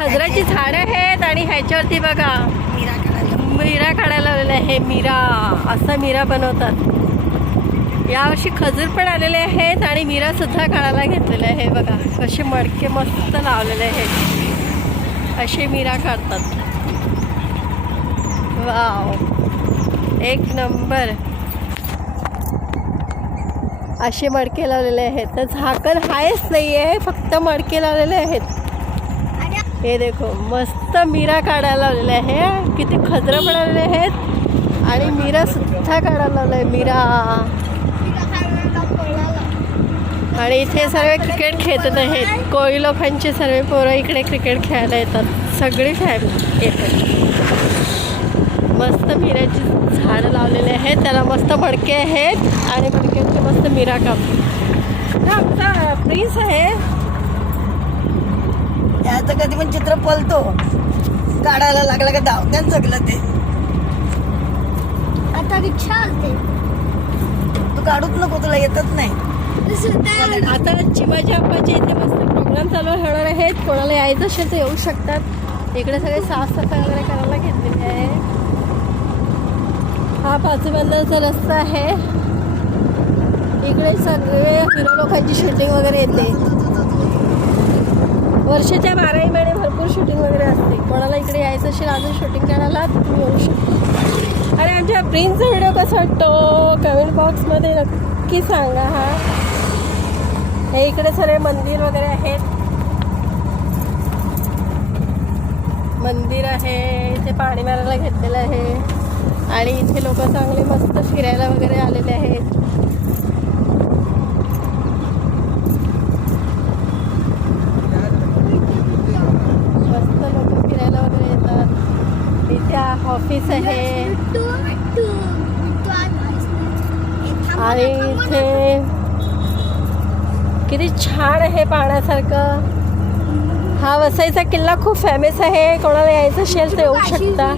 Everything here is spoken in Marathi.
खजराची झाडं आहेत आणि ह्याच्यावरती बघा मिरा काढायला लावलेला आहे. मिरा असा मिरा बनवतात. यावर्षी खजूर पण आलेले आहेत आणि मिरा सुद्धा काढायला घेतलेले आहे. बघा कसे मडके मस्त लावलेले आहेत. असे मिरा काढतात. वाव एक नंबर. असे मडके लावलेले आहेत. तर झाकण आहेच नाही आहे, फक्त मडके लावलेले आहेत. हे देखो मस्त मिरा काढायला लावलेले आहे. किती खजरं बनवलेले आहेत आणि मिरा सुद्धा काढायला लावला आहे. मिरा आणि इथे सर्व क्रिकेट खेळत आहेत. कोळी लोकांचे सर्व पोरं इकडे क्रिकेट खेळायला येतात. सगळी फॅमिली येतात. मस्त मिऱ्याची झाडं लावलेले आहेत. त्याला मस्त मडके आहेत आणि मडक्यांचे मस्त मिरा कापतात. हा आमचा प्रिन्स आहे. त्याचं कधी पण चित्र पलतो. काढायला लागला का धावत्यान जगलं ते. आता रिक्षा आलते. तू काढूच नको, तुला येतच नाही. आता चिमाच्या आप्पाच्या इथे मस्त प्रोग्राम चालू होणार आहेत. कोणाला यायचं असेल तर येऊ शकतात. इकडे सगळे साफसफाई वगैरे करायला घेतलेली आहे. हा पाचूबंदरचा रस्ता आहे. इकडे सगळे हिरो लोकांची शूटिंग वगैरे येते. वर्षाच्या 12ही महिने भरपूर शूटिंग वगैरे असते. कोणाला इकडे यायचं असेल अजून शूटिंग करायला तुम्ही येऊ शकता. आणि आमच्या प्रिन्सचा व्हिडिओ कसा वाटतो कमेंट बॉक्समध्ये नक्की सांगा. हा हे इकडे सर्व मंदिर वगैरे आहेत. मंदिर आहे. इथे पाणी मारायला घेतलेलं आहे आणि इथे लोक चांगले मस्त फिरायला वगैरे आलेले आहेत. मस्त लोक फिरायला वगैरे येतात. इथे ऑफिस आहे आणि इथे किती छान आहे पाहण्यासारखं. हा वसईचा किल्ला खूप फेमस आहे. कोणाला यायचं असेल तर येऊ शकता. एकदा